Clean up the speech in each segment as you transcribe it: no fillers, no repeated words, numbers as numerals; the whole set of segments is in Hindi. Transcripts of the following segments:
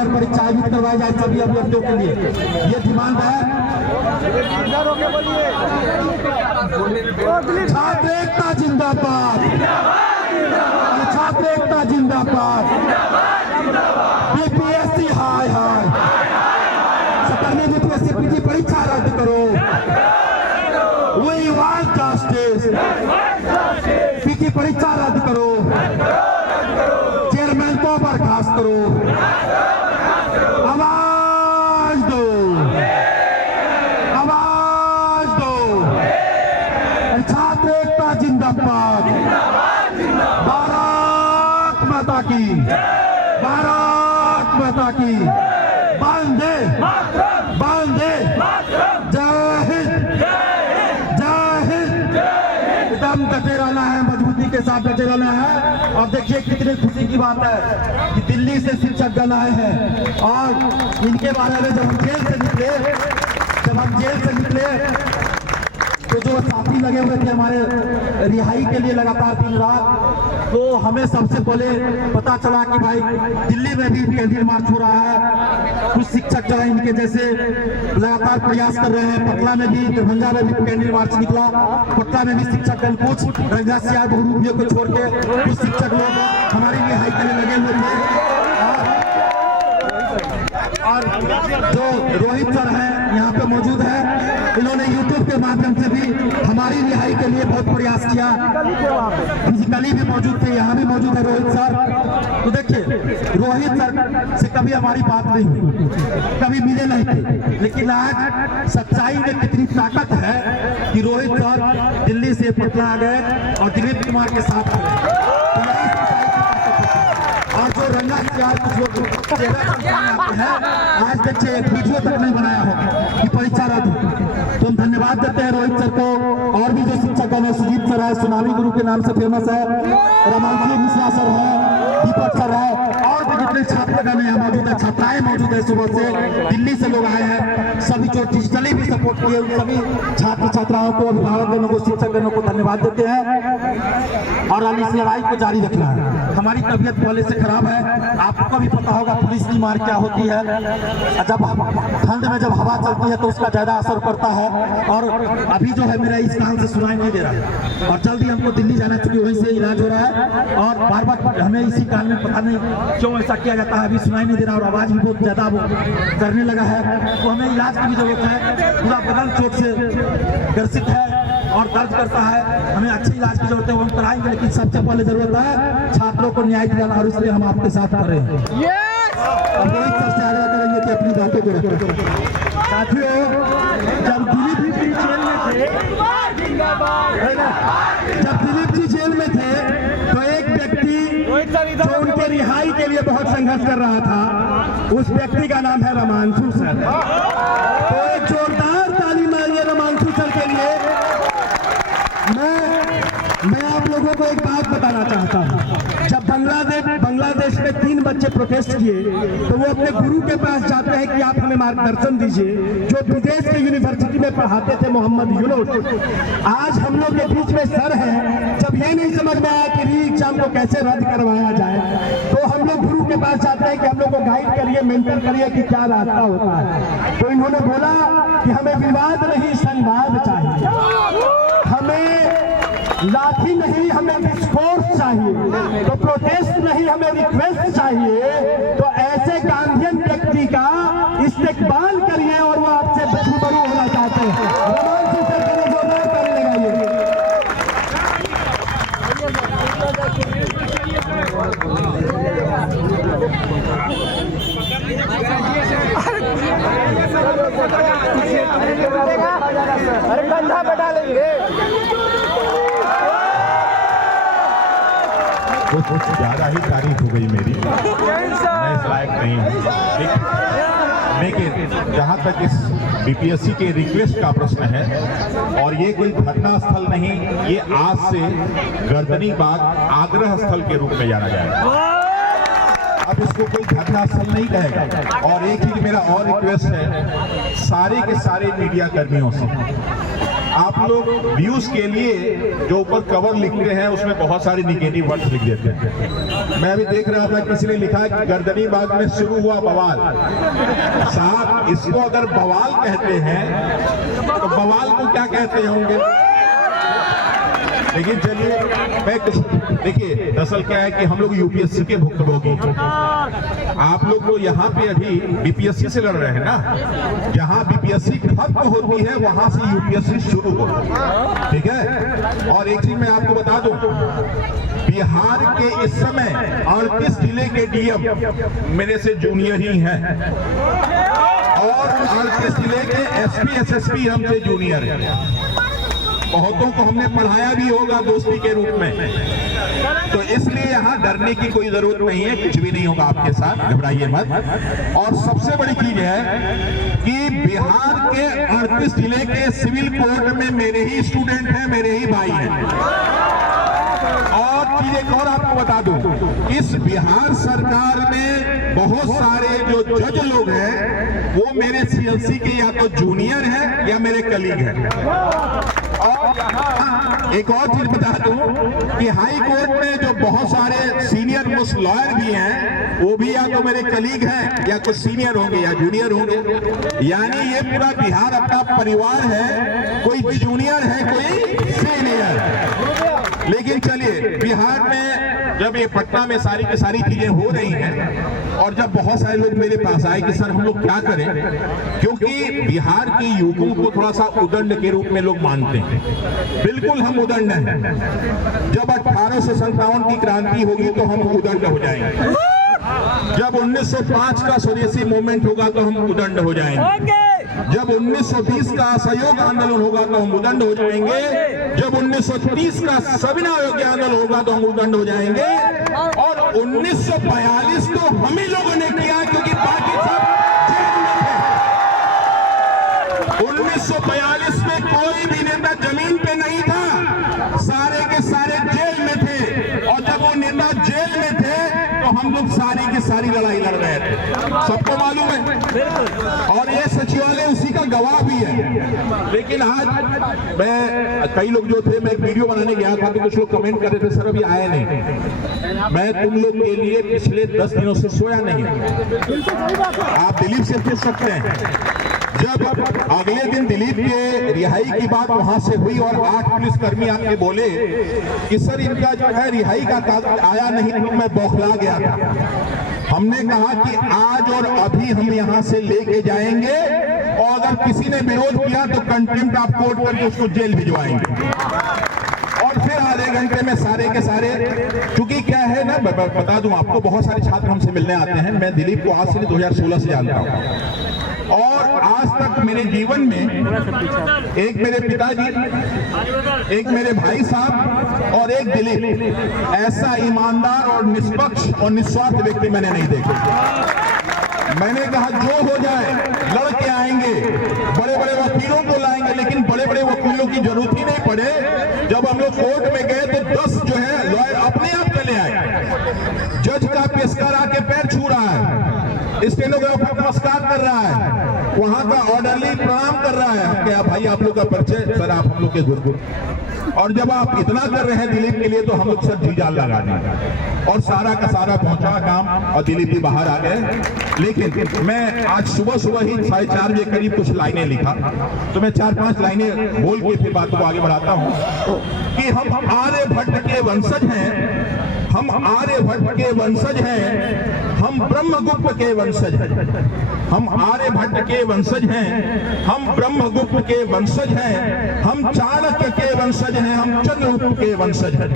रेगुलर परीक्षा आयोजित करवाई जाए सभी अभ्यर्थियों के लिए, ये डिमांड है। छात्र एकता जिंदाबाद, छात्र एकता जिंदाबाद, बीपीएससी हाय हाय, 17वीं बीपीएससी की परीक्षा रद्द करो। We want justice, पीटी परीक्षा रद्द करो, चेयरमैन को बर्खास्त करो, आवाज दो, आवाज दो, छात्र एकता जिंदाबाद, भारत माता की, भारत माता की, वंदे वंदे, जय हिंद, जय हिंद। एकदम डटे रहना है, मजबूती के साथ डटे रहना है। और देखिए कितनी खुशी की बात है कि दिल्ली से शिक्षक गण आए हैं और इनके बारे में जब हम जेल से निकले तो जो साथी लगे हुए थे हमारे रिहाई के लिए लगातार दिन रात, तो हमें सबसे पहले पता चला कि भाई दिल्ली में भी कैंडल मार्च हो रहा है। कुछ शिक्षक जो है इनके जैसे लगातार प्रयास कर रहे हैं। पटना में भी, दरभंगा में भी कैंडल मार्च निकला। पटना में भी शिक्षक गण कुछ रंगासिया बहुरूपियों को छोड़ के कुछ शिक्षक लोग हमारी रिहाई के लिए लगे हुए थे। और जो रोहित सर हैं यहाँ पे मौजूद है, इन्होंने यूट्यूब के माध्यम से भी हमारी रिहाई के लिए बहुत प्रयास किया। फिजिकली भी मौजूद थे, यहाँ भी मौजूद है रोहित सर। तो देखिए रोहित सर से कभी हमारी बात नहीं हुई, कभी मिले नहीं थे, लेकिन आज सच्चाई में कितनी ताकत है कि रोहित सर दिल्ली से पटना आ गए और दिलीप कुमार के साथ गए। और जो रंगा आज देखिए एक वीडियो तक नहीं बनाया होगा कि परीक्षा रद्द। तो हम धन्यवाद देते हैं रोहित सर को। और भी जो शिक्षक है, सुजीत सर है, सुनामी गुरु के नाम से फेमस है, रमांकी मिश्रा सर है, दीपक सर है, और भी जितने छात्रगण यहाँ मौजूद है, छात्राएं मौजूद है। सुबह से दिल्ली से लोग आए हैं, सभी जो डिजिटली भी सपोर्ट किए उन सभी छात्र छात्राओं को, अभिभावकों को, शिक्षकगणों को धन्यवाद देते हैं। और अभी इस लड़ाई को जारी रखना है। हमारी तबीयत पहले से खराब है, आपको भी पता होगा पुलिस की मार क्या होती है। जब ठंड में जब हवा चलती है तो उसका ज्यादा असर पड़ता है। और अभी जो है मेरा इस कान से सुनाई नहीं दे रहा है, और जल्दी हमको दिल्ली जाना, चूंकि वहीं से इलाज हो रहा है। और बार बार हमें इसी कान में पता नहीं क्यों ऐसा किया जाता है, अभी सुनाई नहीं दे रहा और आवाज भी बहुत ज्यादा वो करने लगा है। तो हमें इलाज की भी जरूरत है, पूरा बदन चोट से ग्रसित है और दर्द करता है, हमें अच्छे इलाज की जरूरत है, वो हम कराएंगे। लेकिन सबसे पहले जरूरत है छात्रों को न्याय दिलाना, और इसलिए हम आपके साथ कर रहे हैं। अब रोहित सर से आग्रह करेंगे कि अपनी बातों को रखें। साथियों, जब दिलीप जी जेल में थे, तो एक व्यक्ति जो उनके रिहाई के लिए बहुत संघर्ष कर रहा था, उस व्यक्ति का नाम है रमांशु सर। तो एक जोरदार ताली मारिए रमांशु सर के लिए। मैं आप लोगों को एक बात बताना चाहता हूँ। जब बांग्लादेश में 3 बच्चे प्रोटेस्ट किए तो वो अपने गुरु के पास जाते हैं कि आप हमें मार्गदर्शन दीजिए, जो विदेश के यूनिवर्सिटी में पढ़ाते थे, मोहम्मद यूनुस। आज हम लोग के बीच में सर हैं। जब ये नहीं समझ में आया कि री एग्जाम को कैसे रद्द करवाया जाए, तो हम लोग गुरु के पास जाते हैं कि हम लोग को गाइड करिए, मेंटर करिए कि क्या रास्ता होता है। तो इन्होंने बोला कि हमें विवाद नहीं, संवाद चाहिए, हमें लाठी नहीं, हमें डिस्कोर्स चाहिए, तो प्रोटेस्ट नहीं, हमें रिक्वेस्ट चाहिए। तो ऐसे गांधीयन व्यक्ति का इस्तेकबाल करिए और वो आपसे रूबरू होना चाहते हैं। रमांशु सर के लिए जोरदार ताली लगाइए। अरे कंधा पे डालेंगे। कुछ ज्यादा ही तारीफ हो गई मेरी, मैं इस लायक नहीं हूँ। लेकिन जहाँ तक इस बीपीएससी के रिक्वेस्ट का प्रश्न है, और ये कोई धरना स्थल नहीं, ये आज से गर्दनी बाग आग्रह स्थल के रूप में जाना जाएगा। अब इसको कोई धरना स्थल नहीं कहेगा। और एक ही मेरा और रिक्वेस्ट है सारे के सारे मीडिया कर्मियों से आप लोग व्यूज के लिए जो ऊपर कवर लिखते हैं उसमें बहुत सारे निगेटिव वर्ड्स लिख देते हैं। मैं अभी देख रहा था किसी ने लिखा है कि गर्दनी बाग में शुरू हुआ बवाल। साहब, इसको अगर बवाल कहते हैं तो बवाल को क्या कहते होंगे? लेकिन चलिए, मैं कुछ देखिए, दरअसल क्या है कि हम लोग यूपीएससी के भुक्तभोगी, आप लोग तो यहाँ पे अभी बीपीएससी से लड़ रहे हैं ना। जहाँ बीपीएससी खत्म होती है वहां से यूपीएससी शुरू होती है, ठीक है। और एक चीज मैं आपको बता दूं, बिहार के इस समय 38 जिले के डीएम मेरे से जूनियर ही हैं और 38 जिले के एसपी एसएसपी हमसे जूनियर हैं। बहुतों को हमने पढ़ाया भी होगा दोस्ती के रूप में। तो इसलिए यहाँ डरने की कोई जरूरत नहीं है, कुछ भी नहीं होगा आपके साथ, घबराइए मत। और सबसे बड़ी चीज है कि बिहार के 38 जिले के सिविल कोर्ट में मेरे ही स्टूडेंट हैं, मेरे ही भाई हैं। और चीज एक और आपको बता दूं, इस बिहार सरकार में बहुत सारे जो जज लोग हैं वो मेरे सीएलसी के या तो जूनियर हैं या मेरे कलीग हैं। और एक और चीज बता दूं कि हाई कोर्ट में जो बहुत सारे सीनियर मोस्ट लॉयर भी हैं वो भी या तो मेरे कलीग हैं या कुछ सीनियर होंगे या जूनियर होंगे। यानी ये पूरा बिहार अपना परिवार है, कोई जूनियर है कोई सीनियर। लेकिन चलिए, बिहार में जब ये पटना में सारी की सारी चीजें हो रही हैं और जब बहुत सारे लोग मेरे पास आए कि सर हम लोग क्या करें, क्योंकि बिहार के युवकों को थोड़ा सा उदंड के रूप में लोग मानते हैं। बिल्कुल हम उदंड हैं। जब 1857 की क्रांति होगी तो हम उदंड हो जाएंगे। जब 1905 का स्वदेशी मूवमेंट होगा तो हम उदंड हो जाएंगे। जब 1920 का असहयोग आंदोलन होगा तो हम उदंड हो जाएंगे। जब 1930 का सविनय अयोग्य आंदोलन होगा तो हम उदंड हो जाएंगे। और 1942 तो हम ही लोगों ने किया क्योंकि बाकी सब जेल में थे। 1942 में कोई भी नेता जमीन पे नहीं था, सारे के सारे जेल में थे। और जब वो नेता जेल में थे तो हम लोग सारी की सारी लड़ाई लड़ रहे थे, सबको मालूम है। और ये सचिवालय उसी का गवाह भी है। लेकिन आज मैं, कई लोग जो थे, मैं एक वीडियो बनाने गया था तो कुछ लोग कमेंट कर रहे थे सर अभी आए नहीं। मैं तुम लोग के लिए पिछले 10 दिनों से सोया नहीं। आप दिलीप से पूछ सकते हैं। जब अगले दिन दिलीप के रिहाई की बात वहां से हुई और 8 पुलिसकर्मी आके बोले कि सर इनका जो है रिहाई का कागज आया नहीं, तो मैं बौखला गया था। हमने कहा कि आज और अभी हम यहां से लेके जाएंगे और अगर किसी ने विरोध किया तो कंटेम्प्ट ऑफ कोर्ट करके उसको जेल भिजवाएंगे। और फिर आधे घंटे में सारे के सारे, क्योंकि क्या है ना, बता दूं आपको, बहुत सारे छात्र हमसे मिलने आते हैं। मैं दिलीप को आज से 2016 से जानता हूं और आज तक मेरे जीवन में एक मेरे पिताजी, एक मेरे भाई साहब और एक दिलीप, ऐसा ईमानदार और निष्पक्ष और निस्वार्थ व्यक्ति मैंने नहीं देखा। मैंने कहा जो हो जाए लड़के आएंगे, बड़े बड़े वकीलों को लाएंगे, लेकिन बड़े बड़े वकीलों की जरूरत ही नहीं पड़े। जब हम लोग कोर्ट में गए तो 10 जो है लॉयर अपने आप चले आए। जज का पेशकार आके पैर छू रहा है, स्टेनोग्राफर नमस्कार कर रहा है, वहां का ऑर्डरली प्रणाम कर रहा है। क्या भाई आप लोग का परिचय? सर आप हम लोग के गुरु। और जब आप इतना कर रहे हैं दिलीप के लिए तो हम लोग सब जी जान लगा देंगे। और सारा का सारा पहुंचा काम और दिलीप जी बाहर आ गए। लेकिन मैं आज सुबह सुबह ही 4:30 बजे करीब कुछ लाइनें लिखा, तो मैं 4-5 लाइनें बोल के फिर बात को आगे बढ़ाता हूं कि हम आर्यभट्ट के वंशज हैं, हम आर्यभट्ट के वंशज हैं, हम ब्रह्मगुप्त के वंशज हैं। हम आर्यभट्ट के वंशज हैं, हम ब्रह्मगुप्त के वंशज हैं, हम चाणक्य के वंशज हैं, हम चंद्रगुप्त के वंशज हैं।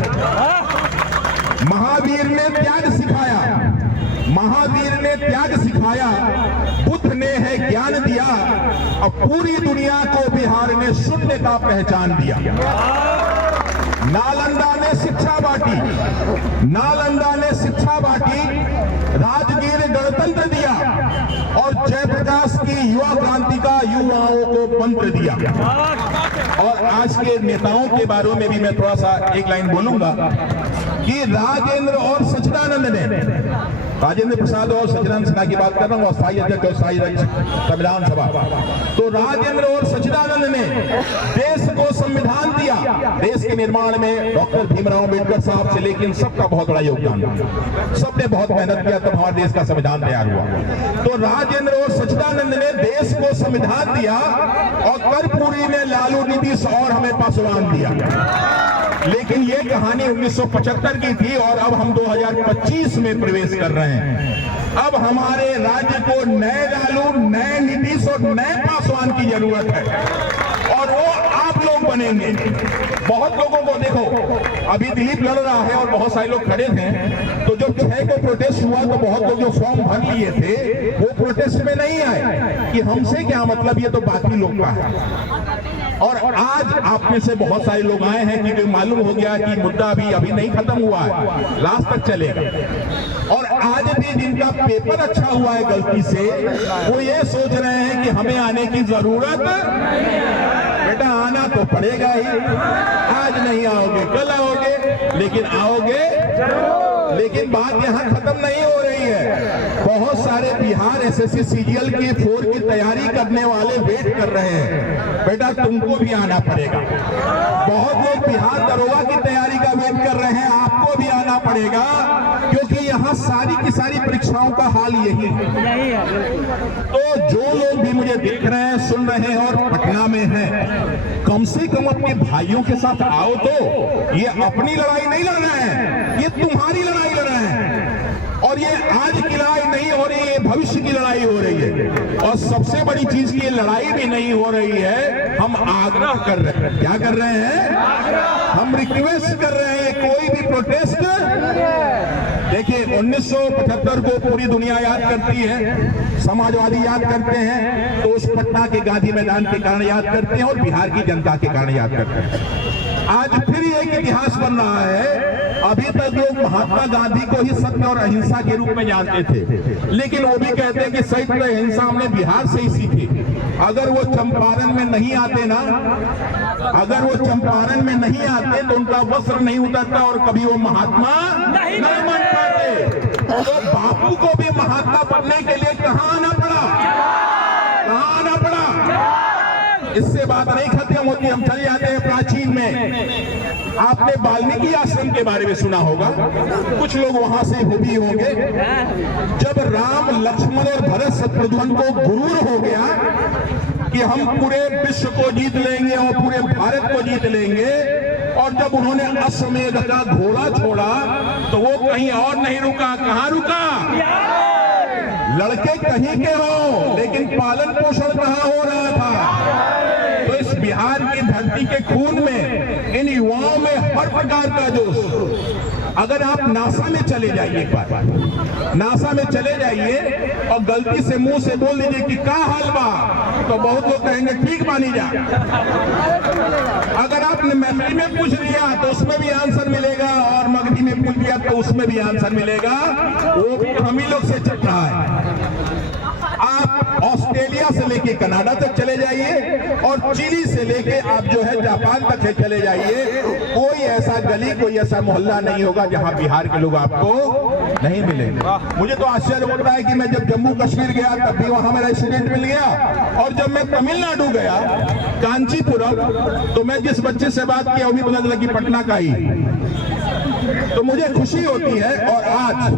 महावीर ने त्याग सिखाया, महावीर ने त्याग सिखाया, बुद्ध ने है ज्ञान दिया और पूरी दुनिया को बिहार ने शून्य का पहचान दिया। नालंदा ने शिक्षा बांटी, नालंदा ने शिक्षा बांटी, राजगीर गणतंत्र दिया और जयप्रकाश की युवा क्रांति का युवाओं को मंत्र दिया। और आज के नेताओं के बारे में भी मैं थोड़ा सा एक लाइन बोलूंगा कि राजेंद्र और सच्चिदानंद ने राजेंद्र प्रसाद और सच्चिदानंद सिन्हा की बात कर रहा हूँ, अस्थायी अध्यक्ष और स्थायी संविधान सभा। तो राजेंद्र और सच्चिदानंद ने देश को संविधान दिया। देश के निर्माण में डॉक्टर भीमराव अम्बेडकर साहब से लेकिन सबका बहुत बड़ा योगदान, सबने बहुत मेहनत किया, तब हमारे देश का संविधान तैयार हुआ। तो राजेंद्र और सच्चिदानंद ने देश को संविधान दिया और कर्पूरी ने लालू, नीतीश और हमें पासवान दिया। लेकिन ये कहानी 1975 की थी और अब हम 2025 में प्रवेश कर रहे हैं। अब हमारे राज्य को नए लालू, नए नीतीश और नए पासवान की जरूरत है और वो आप लोग बनेंगे। बहुत लोगों को देखो, अभी दिलीप लड़ रहा है और बहुत सारे लोग खड़े थे, तो जब 6 को प्रोटेस्ट हुआ तो बहुत लोग जो फॉर्म भर लिए थे वो प्रोटेस्ट में नहीं आए कि हमसे क्या मतलब, ये तो बाकी लोग का है। और आज आप में से बहुत सारे लोग आए हैं क्योंकि मालूम हो गया कि मुद्दा अभी नहीं खत्म हुआ है, लास्ट तक चलेगा। और आज भी जिनका पेपर अच्छा हुआ है गलती से, वो ये सोच रहे हैं कि हमें आने की जरूरत, बेटा आना तो पड़ेगा ही। आज नहीं आओगे कल आओगे, लेकिन आओगे। लेकिन बात यहाँ खत्म नहीं हो रही है। बहुत सारे बिहार एसएससी सीजीएल की 4 की तैयारी करने वाले वेट कर रहे हैं, बेटा तुमको भी आना पड़ेगा। बहुत लोग बिहार दरोगा की तैयारी का वेट कर रहे हैं, आपको भी आना पड़ेगा, क्योंकि यहाँ सारी की सारी परीक्षाओं का हाल यही है। तो जो लोग भी मुझे देख रहे हैं, सुन रहे हैं और पटना में हैं, कम से कम अपने भाइयों के साथ आओ। तो ये अपनी लड़ाई नहीं लड़ रहे हैं, ये तुम्हारी लड़ाई लड़ रहे हैं। और ये आज की लड़ाई नहीं हो रही है, भविष्य की लड़ाई हो रही है। और सबसे बड़ी चीज की लड़ाई भी नहीं हो रही है, हम आग्रह कर रहे हैं। क्या कर रहे हैं? हम रिक्वेस्ट कर रहे हैं, कोई भी प्रोटेस्ट। देखिए 1975 को पूरी दुनिया याद करती है, समाजवादी याद करते हैं, तो उस पटना के गांधी मैदान के कारण याद करते हैं और बिहार की जनता के कारण याद करते हैं। आज फिर एक इतिहास बन रहा है। अभी तक लोग महात्मा गांधी को ही सत्य और अहिंसा के रूप में जानते थे, लेकिन वो भी कहते हैं कि सत्य और अहिंसा हमने बिहार से ही सीखी। अगर वो चंपारण में नहीं आते ना, अगर वो चंपारण में नहीं आते तो उनका वस्त्र नहीं उतरता और कभी वो महात्मा नहीं बन पाते। तो बापू को भी महात्मा बनने के लिए कहाँ आना पड़ा? कहाँ आना पड़ा? इससे बात नहीं खत्म होती, हम चले जाते हैं प्राचीन में। आपने वाल्मीकि आश्रम के बारे में सुना होगा, कुछ लोग वहां से भी होंगे। जब राम, लक्ष्मण और भरत शत्रुघ्न को गुरूर हो गया कि हम पूरे विश्व को जीत लेंगे और पूरे भारत को जीत लेंगे, और जब उन्होंने अश्वमेध का घोड़ा छोड़ा तो वो कहीं और नहीं रुका। कहाँ रुका? लड़के कहीं के हो, लेकिन पालन पोषण कहाँ हो रहा था? तो इस बिहार की धरती के खून में, इन युवाओं में हर प्रकार का जोश। अगर आप नासा में चले जाइए, एक बार नासा में चले जाइए और गलती से मुंह से बोल दीजिए कि का हाल बा, तो बहुत लोग कहेंगे ठीक मानी जा। अगर आपने मैथिली में पूछ लिया तो उसमें भी आंसर मिलेगा, और मगधी में पूछ लिया तो उसमें भी आंसर मिलेगा। वो भी हम ही लोग से चल रहा है। आप ऑस्ट्रेलिया से लेके कनाडा तक चले जाइए और चिली से लेके आप जो है जापान तक चले जाइए, कोई ऐसा गली, कोई ऐसा मोहल्ला नहीं होगा जहां बिहार के लोग आपको नहीं मिलेंगे। मुझे तो आश्चर्य होता है कि मैं जब जम्मू कश्मीर गया तब भी वहां मेरा स्टूडेंट मिल गया, और जब मैं तमिलनाडु गया कांचीपुरम, तो मैं जिस बच्चे से बात किया वो भी पता चला कि पटना का ही। तो मुझे खुशी होती है। और आज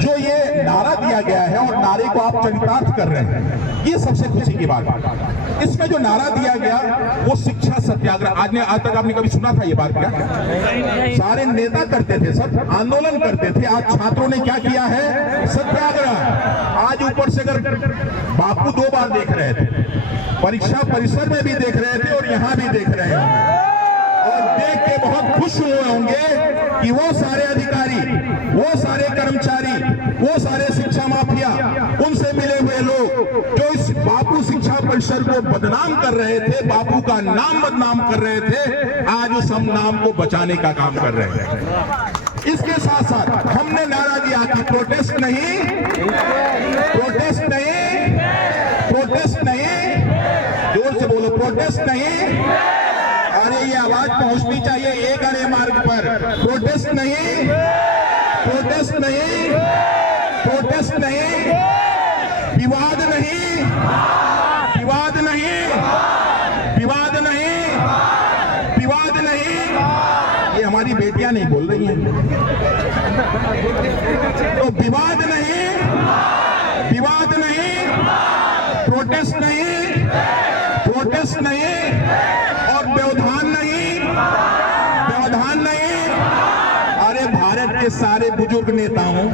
जो ये नारा दिया गया है और नारे को आप चरितार्थ कर रहे हैं, ये सबसे खुशी की बात है। इसमें जो नारा दिया गया वो शिक्षा सत्याग्रह। आज तक आपने कभी सुना था ये बात? क्या सारे नेता करते थे, सब आंदोलन करते थे। आज छात्रों ने क्या किया है? सत्याग्रह। आज ऊपर से अगर बापू 2 बार देख रहे थे, परीक्षा परिसर में भी देख रहे थे और यहाँ भी देख रहे हैं, और देख के बहुत खुश हुए होंगे कि वो सारे अधिकारी, वो सारे कर्मचारी, वो सारे शिक्षा माफिया, उनसे मिले हुए लोग जो इस बापू शिक्षा परिसर को बदनाम कर रहे थे, बापू का नाम बदनाम कर रहे थे, आज उस हम नाम को बचाने का काम कर रहे हैं। इसके साथ साथ हमने नारा दिया कि प्रोटेस्ट नहीं, प्रोटेस्ट नहीं, प्रोटेस्ट नहीं, जोर से बोलो, प्रोटेस्ट नहीं। अरे ये आवाज पहुंचनी चाहिए एक अरे मार्ग पर। प्रोटेस्ट नहीं, प्रोटेस्ट नहीं, विवाद नहीं, विवाद नहीं, विवाद नहीं, विवाद नहीं, ये हमारी बेटियां नहीं बोल रही हैं। तो विवाद नहीं, विवाद नहीं, प्रोटेस्ट नहीं, प्रोटेस्ट नहीं और व्यवधान नहीं, व्यवधान नहीं। अरे भारत के सारे बुजुर्ग नेताओं,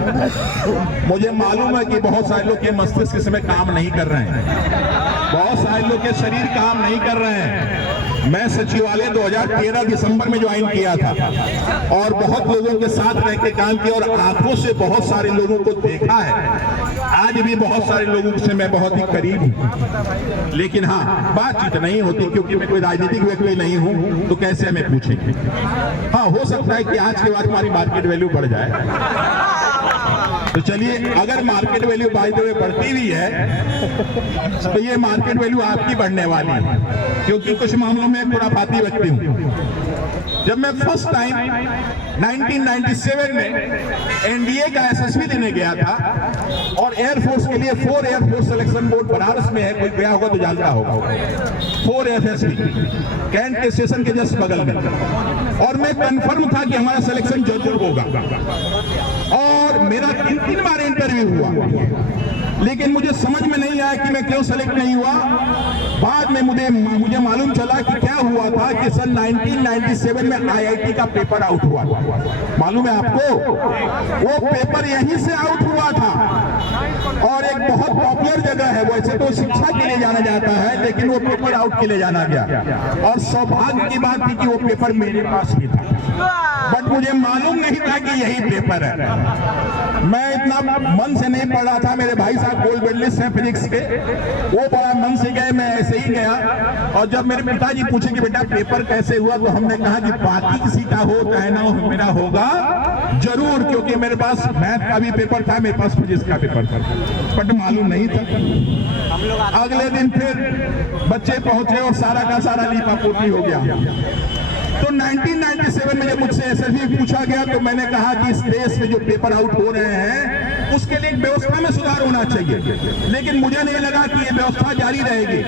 मुझे मालूम है कि बहुत सारे लोग के मस्तिष्क इस समय काम नहीं कर रहे हैं, बहुत सारे लोग के शरीर काम नहीं कर रहे हैं। मैं सचिवालय 2013 दिसंबर में ज्वाइन किया था और बहुत लोगों के साथ रह के काम किया और आंखों से बहुत सारे लोगों को देखा है। आज भी बहुत सारे लोगों से मैं बहुत ही करीब हूं, लेकिन हाँ, बातचीत नहीं होती क्योंकि मैं कोई राजनीतिक व्यक्ति नहीं हूं, तो कैसे हमें पूछेंगे। हाँ, हो सकता है कि आज के बाद हमारी मार्केट वैल्यू बढ़ जाए। तो चलिए, अगर market value by the way बढ़ती भी है तो ये मार्केट वैल्यू आपकी बढ़ने वाली है, क्योंकि कुछ मामलों में खुराफाती व्यक्ति हूं। जब मैं फर्स्ट टाइम 1997 में एनडीए का एसएसबी देने गया था और एयरफोर्स के लिए 4 एयरफोर्स सिलेक्शन बोर्ड बनारस में है, कोई गया होगा तो जानता होगा, 4 एफएसबी कैंट के स्टेशन के जस्ट बगल में, और मैं कंफर्म था कि हमारा सिलेक्शन जरूर होगा और मेरा 3 बार इंटरव्यू हुआ, लेकिन मुझे समझ में नहीं आया कि मैं क्यों सेलेक्ट नहीं हुआ। बाद में मुझे मालूम चला कि क्या हुआ था कि सन 1997 में आईआईटी का पेपर आउट हुआ। मालूम है आपको, वो पेपर यहीं से आउट हुआ था और एक बहुत पॉपुलर जगह है, वैसे तो शिक्षा के लिए जाना जाता है, लेकिन वो पेपर आउट के लिए जाना गया और सौभाग्य की बात थी कि वो पेपर मेरे पास भी था, बट मुझे मालूम नहीं था कि यही पेपर है। मैं इतना मन से नहीं पढ़ रहा था, मेरे भाई साहब गोल्ड मेडलिस्ट हैं फिजिक्स के, वो बड़ा मन से गए, मैं ऐसे ही गया। और जब मेरे पिताजी पूछे कि बेटा पेपर कैसे हुआ, तो हमने कहा कि बाकी किसी का हो चाहे ना हो, मेरा होगा जरूर, क्योंकि मेरे पास मैथ का भी पेपर था, मेरे पास फिजिक्स का पेपर था, बट मालूम नहीं था। अगले दिन फिर बच्चे पहुंचे और सारा का सारा लीपापोती हो गया। तो 1997 में जब मुझसे एसएसबी पूछा गया तो मैंने कहा कि इस देश में जो पेपर आउट हो रहे हैं उसके लिए व्यवस्था में सुधार होना चाहिए, लेकिन मुझे नहीं लगा कि ये व्यवस्था जारी रहेगी।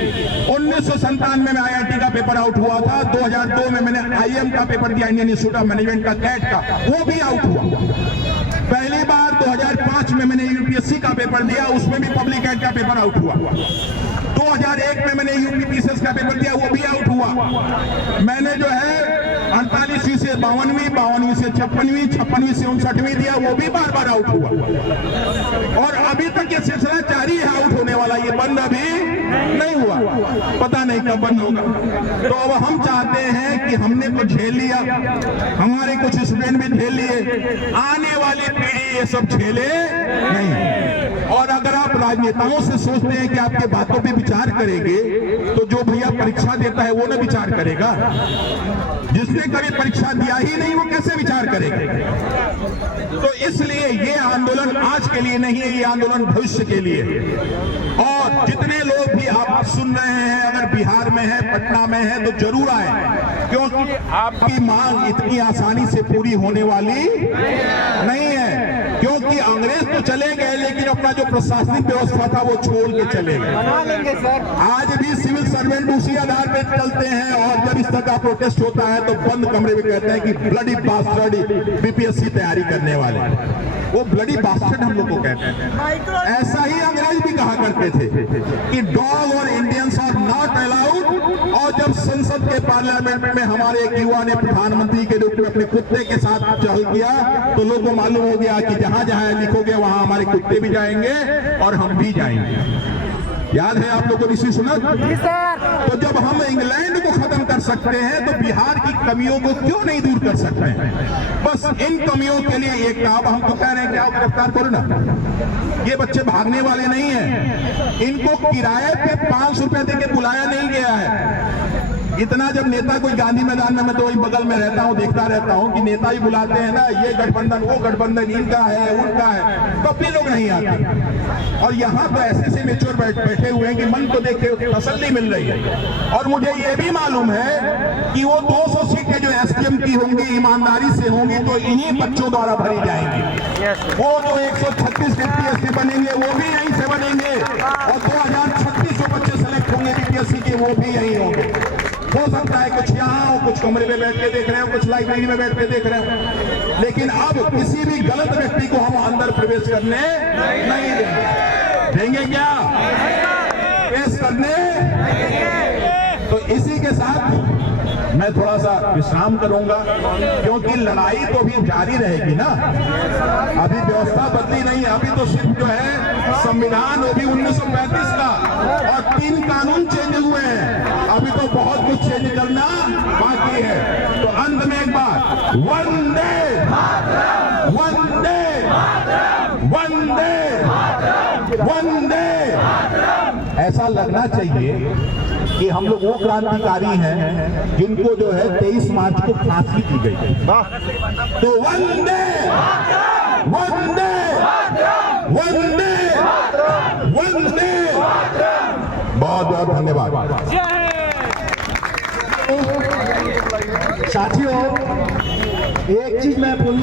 1997 में आईआईटी का पेपर आउट हुआ था, 2002 में मैंने आईएम का पेपर दिया, इंडियन इंस्टीट्यूट ऑफ मैनेजमेंट का, कैट का, वो भी आउट हुआ। पहली बार 2005 में मैंने यूपीएससी का पेपर दिया, उसमें भी पब्लिक एड का पेपर आउट हुआ। 2001 में मैंने यूपीपीसीएस का पेपर दिया, वो भी आउट हुआ। मैंने जो है 48वीं से 52वीं, 52वीं से 56वीं, 56वीं से 59वीं दिया, वो भी बार बार आउट हुआ और अभी तक ये सिलसिला जारी है आउट होने वाला, ये बंद अभी नहीं हुआ, पता नहीं कब बंद होगा। तो अब हम चाहते हैं कि हमने तो झेल लिया, हमारे कुछ स्टूडेंट भी झेल लिए, आने वाली पीढ़ी ये सब झेले नहीं। और अगर आप राजनेताओं से सोचते हैं कि आपके बातों पे विचार करेंगे, तो जो भैया परीक्षा देता है वो ना विचार करेगा, जिसने कभी परीक्षा दिया ही नहीं वो कैसे विचार करेगा। तो इसलिए ये आंदोलन आज के लिए नहीं है, ये आंदोलन भविष्य के लिए। और जितने लोग भी आप सुन रहे हैं, अगर बिहार में है, पटना में है, तो जरूर आए, क्योंकि आपकी मांग इतनी आसानी से पूरी होने वाली नहीं है। क्योंकि अंग्रेज तो चले गए, लेकिन अपना जो प्रशासनिक व्यवस्था था वो छोड़ के चले गए। आज भी सिविल सर्वेंट उसी आधार पर चलते हैं और जब इस तरह का प्रोटेस्ट होता है तो बंद कमरे में कहते हैं कि ब्लडी बास्टर्ड बीपीएससी तैयारी करने वाले, वो ब्लडी बास्टर्ड हम लोग को कहते हैं। ऐसा ही अंग्रेज भी कहा करते थे कि डॉग और इंडियंस आर नॉट अलाउड। और जब संसद के पार्लियामेंट में हमारे एक युवा ने प्रधानमंत्री के रूप में अपने कुत्ते के साथ चल किया, तो लोगों को मालूम हो गया कि जहां जहां लिखोगे वहां हमारे कुत्ते भी जाएंगे और हम भी जाएंगे। याद है आप लोगों को ऋषि सुनक? तो जब हम इंग्लैंड को खत्म कर सकते हैं तो बिहार की कमियों को क्यों नहीं दूर कर सकते हैं? बस इन कमियों के लिए एक काम हम तो कह रहे हैं कि आप गिरफ्तार करो ना। ये बच्चे भागने वाले नहीं हैं, इनको किराए पे 500 रुपए देके बुलाया नहीं गया है। इतना जब नेता कोई गांधी मैदान में, मैं तो वही बगल में रहता हूँ, देखता रहता हूँ कि नेता ही बुलाते हैं ना, ये गठबंधन वो गठबंधन, इनका है उनका है, तो अपने लोग नहीं आते। और यहाँ तो ऐसे से मेच्योर बैठे हुए हैं कि मन को देख के तसल्ली मिल रही है। और मुझे ये भी मालूम है कि वो 200 सीटें जो एसडीएम की होंगी, ईमानदारी से होंगी, तो इन्हीं बच्चों द्वारा भरी जाएंगी। वो जो 136 डिप्टी एसपी बनेंगे वो भी यहीं से बनेंगे। कि वो भी यही होंगे। हो सकता है कुछ यहाँ हो, कुछ कमरे में बैठ के देख रहे हो, कुछ लाइब्रेरी में बैठ के देख रहे हो, लेकिन अब किसी भी गलत व्यक्ति को हम अंदर प्रवेश करने नहीं देंगे। देंगे क्या? प्रवेश करने। तो इसी के साथ मैं थोड़ा सा विश्राम करूंगा, क्योंकि लड़ाई तो भी जारी रहेगी ना। अभी व्यवस्था बदली नहीं, अभी तो सिर्फ जो है संविधान वो भी 1935 का और 3 कानून चेंज हुए हैं। अभी तो बहुत कुछ चेंज करना बाकी है। तो अंत में एक बात, वंदे वंदे वंदे वंदे। ऐसा लगना चाहिए कि हम लोग वो क्रांतिकारी हैं जिनको जो है 23 मार्च को फांसी दी गई। तो वंदे वंदे वंदे वंदे। बहुत बहुत धन्यवाद। साथियों, एक चीज मैं बोलूं